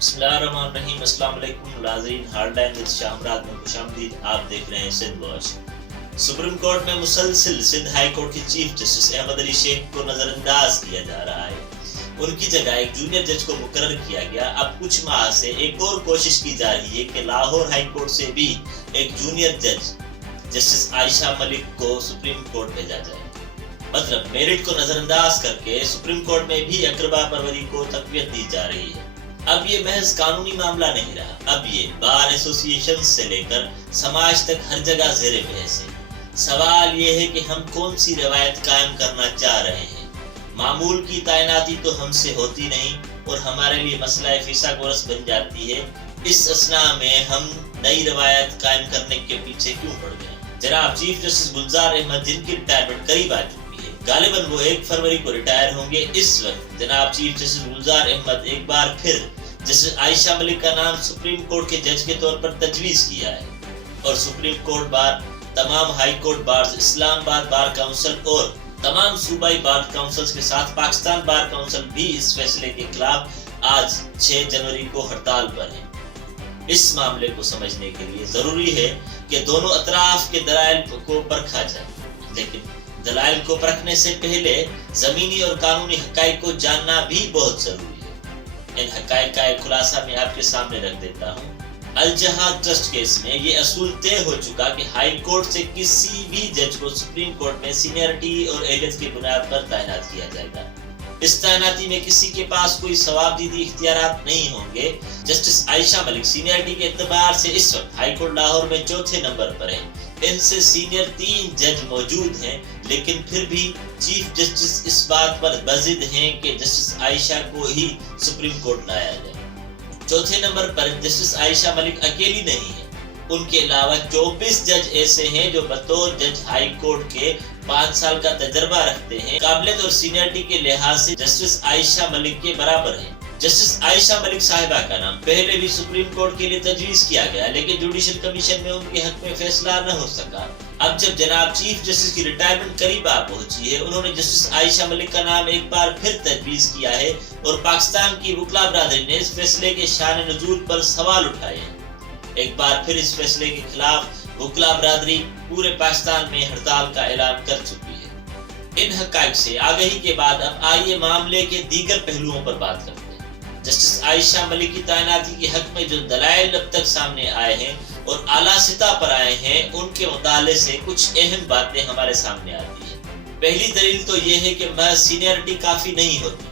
بسم اللہ الرحمن الرحیم۔ السلام علیکم ناظرین، ہارڈ لائن وِد شامرات میں خوش آمدید۔ آپ دیکھ رہے ہیں سندھ واچ۔ سپریم کورٹ میں مسلسل سندھ ہائی کورٹ کے چیف جسٹس احمد علی شیخ کو نظر انداز کیا جا رہا ہے۔ ان کی جگہ ایک جونیئر جج کو مقرر کیا گیا۔ اب کچھ ماہ سے ایک اور کوشش کی جا رہی ہے کہ لاہور ہائی کورٹ سے بھی ایک جونیئر جج جسٹس عائشہ ملک کو سپریم کورٹ بھیجا جائے۔ مطلب میرٹ کو نظر انداز کر کے سپریم کورٹ میں بھی اقربا پروری کو تقویت دی جا رہی ہے۔ اب یہ محض قانونی معاملہ نہیں رہا، اب یہ بار ایسوسی ایشن سے لے کر سماج تک ہر جگہ زیر بحث ہے۔ سوال یہ ہے کہ ہم کون سی روایت قائم کرنا چاہ رہے ہیں۔ معمول کی تعیناتی تو ہم سے ہوتی نہیں اور ہمارے لیے مسئلہ فیصہ گورس بن جاتی ہے۔ اس اثناء میں ہم نئی روایت قائم کرنے کے پیچھے کیوں پڑ گئے؟ جناب چیف جسٹس گلزار احمد، جن کی ریٹائرمنٹ قریب آ چکی ہے، غالباً وہ 1 فروری کو ریٹائر ہوں گے۔ اس وقت جناب چیف جسٹس گلزار احمد ایک بار پھر جسٹس عائشہ ملک کا نام سپریم کورٹ کے جج کے طور پر تجویز کیا ہے، اور سپریم کورٹ بار، تمام ہائی کورٹ بارز، اسلام آباد بار کونسل اور تمام صوبائی بار کونسلز کے ساتھ پاکستان بار کونسل بھی اس فیصلے کے خلاف آج 6 جنوری کو ہڑتال پر ہے۔ اس معاملے کو سمجھنے کے لیے ضروری ہے کہ دونوں اطراف کے دلائل کو پرکھا جائے، لیکن دلائل کو پرکھنے سے پہلے زمینی اور قانونی حقائق کو جاننا بھی بہت ضروری ہے۔ ان حقائق کا ایک خلاصہ میں آپ کے سامنے رکھ دیتا ہوں۔ الجہاد ٹرسٹ کیس میں یہ اصول طے ہو چکا کہ ہائی کورٹ سے کسی بھی جج کو سپریم کورٹ میں سینئرٹی اور اہلیت کی بنیاد پر تعینات کیا جائے گا۔ اس تعیناتی میں کسی کے پاس کوئی ثوابدیدی اختیارات نہیں ہوں گے۔ جسٹس عائشہ ملک سینئرٹی کے اعتبار سے اس وقت ہائی کورٹ لاہور میں 4تھے نمبر پر ہیں۔ ان سے سینئر 3 جج موجود ہیں، لیکن پھر بھی چیف جسٹس اس بات پر بضد ہیں کہ جسٹس عائشہ کو ہی سپریم کورٹ لایا جائے۔ 4تھے نمبر پر جسٹس عائشہ ملک اکیلی نہیں ہے، ان کے علاوہ 24 جج ایسے ہیں جو بطور جج ہائی کورٹ کے 5 سال کا تجربہ رکھتے ہیں۔ قابلیت اور سینئرٹی کے لحاظ سے جسٹس عائشہ ملک کے برابر ہیں۔ جسٹس عائشہ ملک صاحبہ کا نام پہلے بھی سپریم کورٹ کے لیے تجویز کیا گیا، لیکن جوڈیشل کمیشن میں ان کے حق میں فیصلہ نہ ہو سکا۔ اب جب جناب چیف جسٹس کی ریٹائرمنٹ قریب آ پہنچی ہے، انہوں نے جسٹس عائشہ ملک کا نام ایک بار پھر تجویز کیا ہے، اور پاکستان کی وکلا برادری نے اس فیصلے کے شان نزول پر سوال اٹھائے ہیں۔ ایک بار پھر اس فیصلے کے خلاف وکلا برادری پورے پاکستان میں ہڑتال کا اعلان کر چکی ہے۔ ان حقائق سے آگہی کے بعد اب آئیے معاملے کے دیگر پہلوؤں پر بات کرتے ہیں۔ جسٹس عائشہ ملک کی تعیناتی کے حق میں جو دلائل اب تک سامنے آئے ہیں اور اعلیٰ سطح پر آئے ہیں، ان کے مطالعے سے کچھ اہم باتیں ہمارے سامنے آتی ہیں۔ پہلی دلیل تو یہ ہے کہ محض سینئرٹی کافی نہیں ہوتی،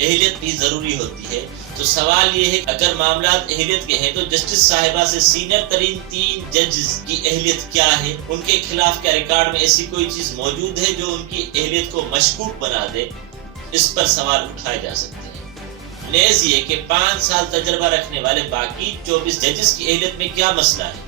اہلیت بھی ضروری ہوتی ہے۔ تو سوال یہ ہے کہ اگر معاملات اہلیت کے ہیں تو جسٹس صاحبہ سے سینئر ترین 3 ججز کی اہلیت کیا ہے؟ ان کے خلاف کیا ریکارڈ میں ایسی کوئی چیز موجود ہے جو ان کی اہلیت کو مشکوک بنا دے؟ اس پر سوال اٹھائے جا سکتے ہیں۔ نیز یہ کہ 5 سال تجربہ رکھنے والے باقی 24 ججز کی اہلیت میں کیا مسئلہ ہے،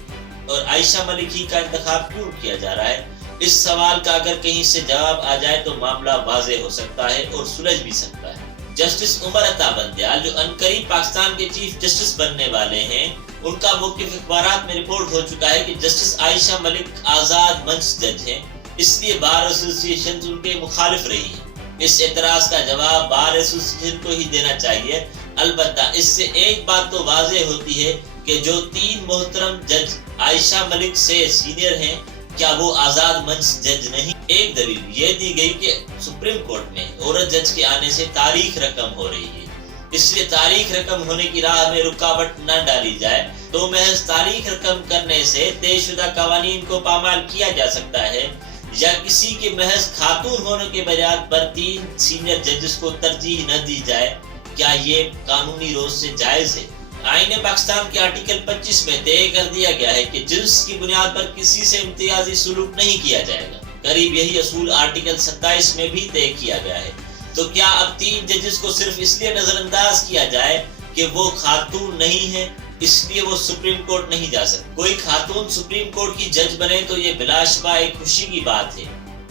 اور عائشہ ملک ہی کا انتخاب کیوں کیا جا رہا ہے؟ اس سوال کا اگر کہیں سے جواب آ جائے تو معاملہ واضح ہو سکتا ہے اور سلجھ بھی سکتا ہے۔ جسٹس عمر عطا بندیال، جو عنقریب پاکستان کے چیف جسٹس بننے والے ہیں، ان کا موقف اخبارات میں رپورٹ ہو چکا ہے کہ جسٹس عائشہ ملک آزاد منچ جج ہیں، اس لیے بار ایسوسی ایشن ان کے مخالف رہی ہیں۔ اس اعتراض کا جواب بار ایسوسی ایشن کو ہی دینا چاہیے۔ البتہ اس سے ایک بات تو واضح ہوتی ہے کہ جو 3 محترم جج عائشہ ملک سے سینئر ہیں، کیا وہ آزاد منچ جج نہیں؟ ایک دلیل یہ دی گئی کہ سپریم کورٹ میں عورت جج کے آنے سے تاریخ رقم ہو رہی ہے، اس لیے تاریخ رقم ہونے کی راہ میں رکاوٹ نہ ڈالی جائے۔ تو محض تاریخ رقم کرنے سے طے شدہ قوانین کو پامال کیا جا سکتا ہے، یا کسی کے محض خاتون ہونے کے بنیاد پر 3 سینئر ججز کو ترجیح نہ دی جائے؟ کیا یہ قانونی روز سے جائز ہے؟ آئین پاکستان کے آرٹیکل 25 میں طے کر دیا گیا ہے کہ جنس کی بنیاد پر کسی سے امتیازی سلوک نہیں کیا جائے گا۔ قریب یہی اصول آرٹیکل 27 میں بھی طے کیا گیا ہے۔ تو کیا اب 3 ججز کو صرف اس لیے نظر انداز کیا جائے کہ وہ خاتون نہیں ہیں، اس لیے وہ سپریم کورٹ نہیں جا سکتے؟ کوئی خاتون سپریم کورٹ کی جج بنے تو یہ بلا شبہ ایک خوشی کی بات ہے،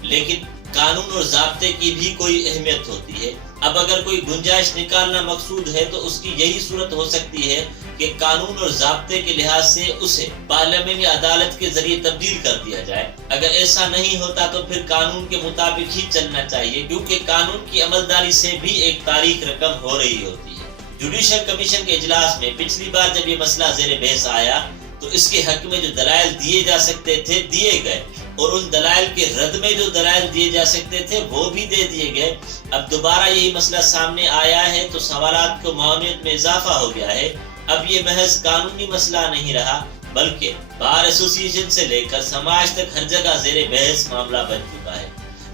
لیکن قانون اور ضابطے کی بھی کوئی اہمیت ہوتی ہے۔ اب اگر کوئی گنجائش نکالنا مقصود ہے تو اس کی یہی صورت ہو سکتی ہے کہ قانون اور ضابطے کے لحاظ سے اسے پارلیمانی عدالت کے ذریعے تبدیل کر دیا جائے۔ اگر ایسا نہیں ہوتا تو پھر قانون کے مطابق ہی چلنا چاہیے، کیونکہ قانون کی عملداری سے بھی ایک تاریخ رقم ہو رہی ہوتی ہے۔ جوڈیشل کمیشن کے اجلاس میں پچھلی بار جب یہ مسئلہ زیر بحث آیا تو اس کے حق میں جو دلائل دیے جا سکتے تھے دیے گئے، اور ان دلائل کے رد میں جو دلائل دیے جا سکتے تھے وہ بھی دے دیے گئے۔ اب دوبارہ یہی مسئلہ سامنے آیا ہے تو سوالات کو معاونیت میں اضافہ ہو گیا ہے۔ اب یہ محض قانونی مسئلہ نہیں رہا بلکہ بار ایسوسی ایشن سے لے کر سماج تک ہر جگہ زیر بحث معاملہ بن چکا ہے۔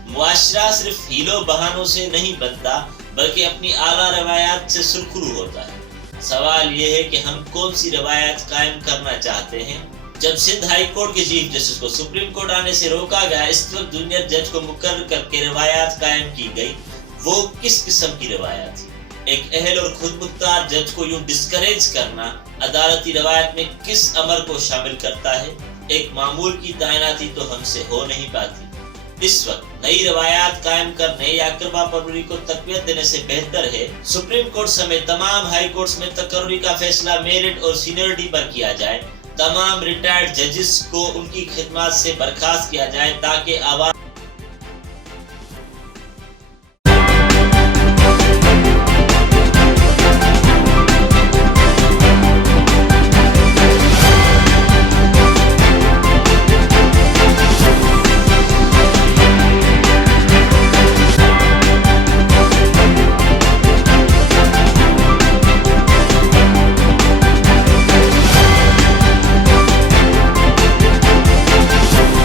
معاشرہ صرف ہیلو بہانوں سے نہیں بنتا بلکہ اپنی اعلیٰ روایات سے سرخرو ہوتا ہے۔ سوال یہ ہے کہ ہم کون سی روایات قائم کرنا چاہتے ہیں؟ جب سندھ ہائی کورٹ کے چیف جسٹس کو سپریم کورٹ آنے سے روکا گیا، اس وقت جونیئر جج کو مقرر کر کے روایات قائم کی گئی، وہ کس قسم کی روایات تھی؟ ایک اہل اور خود مختار جج کو یوں ڈسکریج کرنا عدالتی روایت میں کس امر کو شامل کرتا ہے؟ ایک معمول کی تعیناتی تو ہم سے ہو نہیں پاتی۔ اس وقت نئی روایات قائم کرنے یا اقربا پروری کو تقویت دینے سے بہتر ہے سپریم کورٹ سمیت تمام ہائی کورٹس میں تقرری کا فیصلہ میرٹ اور سینئرٹی پر کیا جائے، تمام ریٹائرڈ ججز کو ان کی خدمات سے برخاست کیا جائے تاکہ عوام